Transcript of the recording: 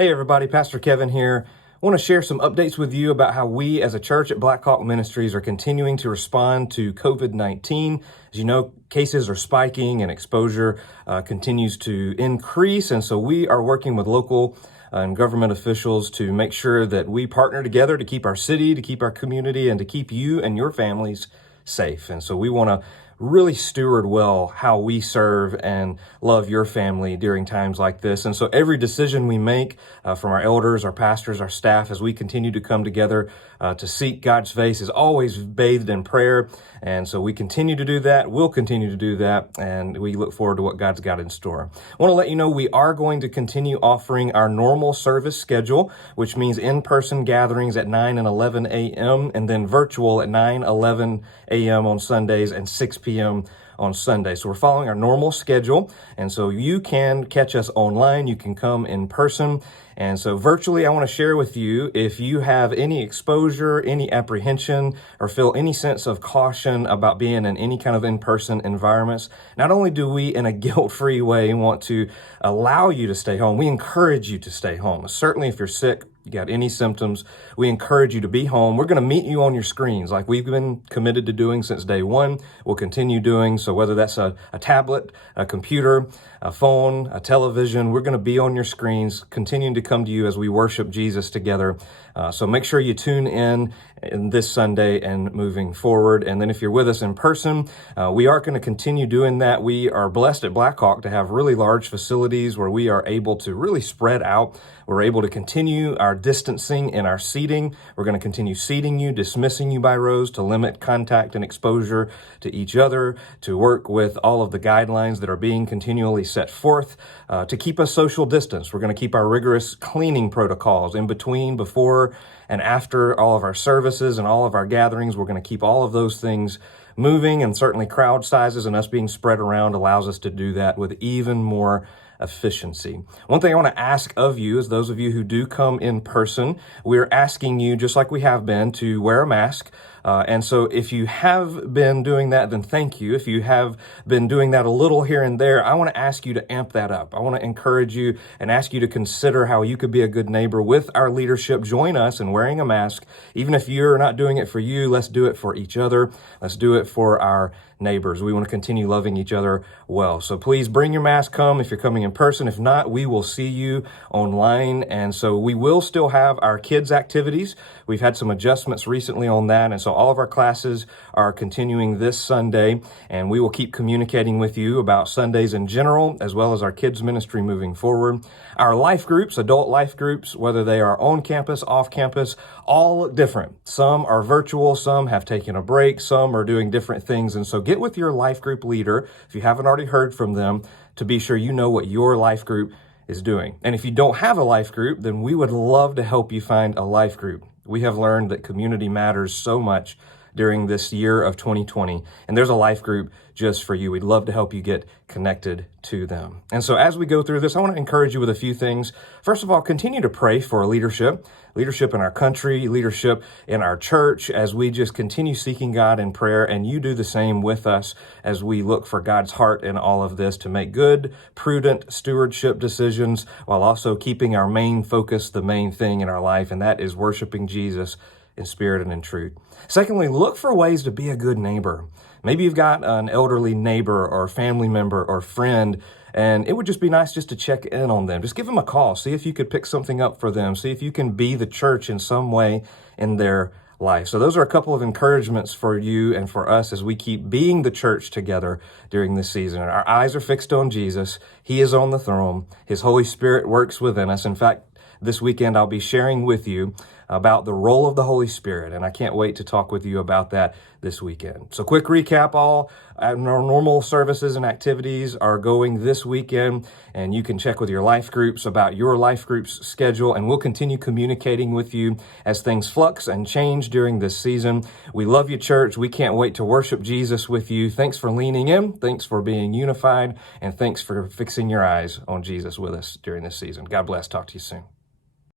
Hey everybody, Pastor Kevin here. I want to share some updates with you about how we as a church at Black Hawk Ministries are continuing to respond to COVID-19. As you know, cases are spiking and exposure continues to increase. And so we are working with local and government officials to make sure that we partner together to keep our city, to keep our community, and to keep you and your families safe. And so we want to really steward well how we serve and love your family during times like this. And so every decision we make from our elders, our pastors, our staff, as we continue to come together to seek God's face is always bathed in prayer. And so we continue to do that. We'll continue to do that. And we look forward to what God's got in store. I want to let you know we are going to continue offering our normal service schedule, which means in-person gatherings at 9 and 11 a.m. and then virtual at 9, 11 a.m. on Sundays and 6 p.m. on Sunday. So we're following our normal schedule. And so you can catch us online. You can come in person. And so virtually, I want to share with you, if you have any exposure, any apprehension, or feel any sense of caution about being in any kind of in-person environments, not only do we in a guilt-free way want to allow you to stay home, we encourage you to stay home. Certainly if you're sick, you got any symptoms, we encourage you to be home. We're going to meet you on your screens like we've been committed to doing since day one. We'll continue doing. So whether that's a tablet, a computer, a phone, a television, we're going to be on your screens, continuing to come to you as we worship Jesus together. So make sure you tune in this Sunday and moving forward. And then if you're with us in person, we are going to continue doing that. We are blessed at Black Hawk to have really large facilities where we are able to really spread out. We're able to continue our distancing in our seating. We're going to continue seating you, dismissing you by rows to limit contact and exposure to each other, to work with all of the guidelines that are being continually set forth, to keep us social distance. We're going to keep our rigorous cleaning protocols in between, before, and after all of our services and all of our gatherings. We're going to keep all of those things moving, and certainly crowd sizes and us being spread around allows us to do that with even more efficiency. One thing I want to ask of you is those of you who do come in person, we're asking you, just like we have been, to wear a mask. And so if you have been doing that, then thank you. If you have been doing that a little here and there, I want to ask you to amp that up. I want to encourage you and ask you to consider how you could be a good neighbor with our leadership. Join us in wearing a mask. Even if you're not doing it for you, let's do it for each other. Let's do it for our neighbors. We want to continue loving each other well. So please bring your mask, come if you're coming in person. If not, we will see you online. And so we will still have our kids' activities. We've had some adjustments recently on that. And so all of our classes are continuing this Sunday, and we will keep communicating with you about Sundays in general, as well as our kids' ministry moving forward. Our life groups, adult life groups, whether they are on campus, off campus, all look different. Some are virtual, some have taken a break, some are doing different things. And so get with your life group leader, if you haven't already heard from them, to be sure you know what your life group is doing. And if you don't have a life group, then we would love to help you find a life group. We have learned that community matters so much during this year of 2020, and there's a life group just for you. We'd love to help you get connected to them. And so as we go through this, I want to encourage you with a few things. First of all, continue to pray for leadership in our country, leadership in our church, as we just continue seeking God in prayer, and you do the same with us as we look for God's heart in all of this to make good, prudent stewardship decisions while also keeping our main focus, the main thing in our life, and that is worshiping Jesus in spirit and in truth. Secondly, look for ways to be a good neighbor. Maybe you've got an elderly neighbor or family member or friend, and it would just be nice just to check in on them. Just give them a call. See if you could pick something up for them. See if you can be the church in some way in their life. So those are a couple of encouragements for you and for us as we keep being the church together during this season. Our eyes are fixed on Jesus. He is on the throne. His Holy Spirit works within us. In fact, this weekend, I'll be sharing with you about the role of the Holy Spirit, and I can't wait to talk with you about that this weekend. So quick recap, all our normal services and activities are going this weekend, and you can check with your life groups about your life group's schedule, and we'll continue communicating with you as things flux and change during this season. We love you, church. We can't wait to worship Jesus with you. Thanks for leaning in. Thanks for being unified, and thanks for fixing your eyes on Jesus with us during this season. God bless. Talk to you soon.